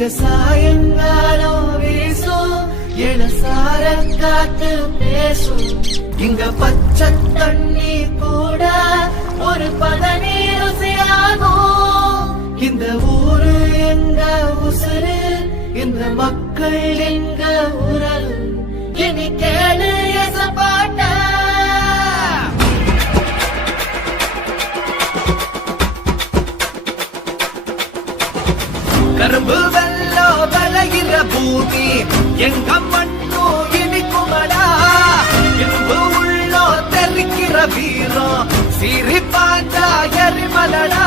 இங்க சாயங்காலம் வீசும் இளசார காத்து பேசும் இங்க பச்சை தண்ணி கூட ஒரு பதநீர் ருசியாகும் இந்த ஊரு எங்க உசுறு இந்த மக்கள் எங்க உறவு இனி கேளு எசப்பாட்ட கரும்பு வெள்ளோ விளைகிற பூமி எங்க மண்ணோ இனிக்குமடா இரும்பு உள்ளோ தெரிக்கிற வீரம் சிரிப்பாஞ்சா எரிமலடா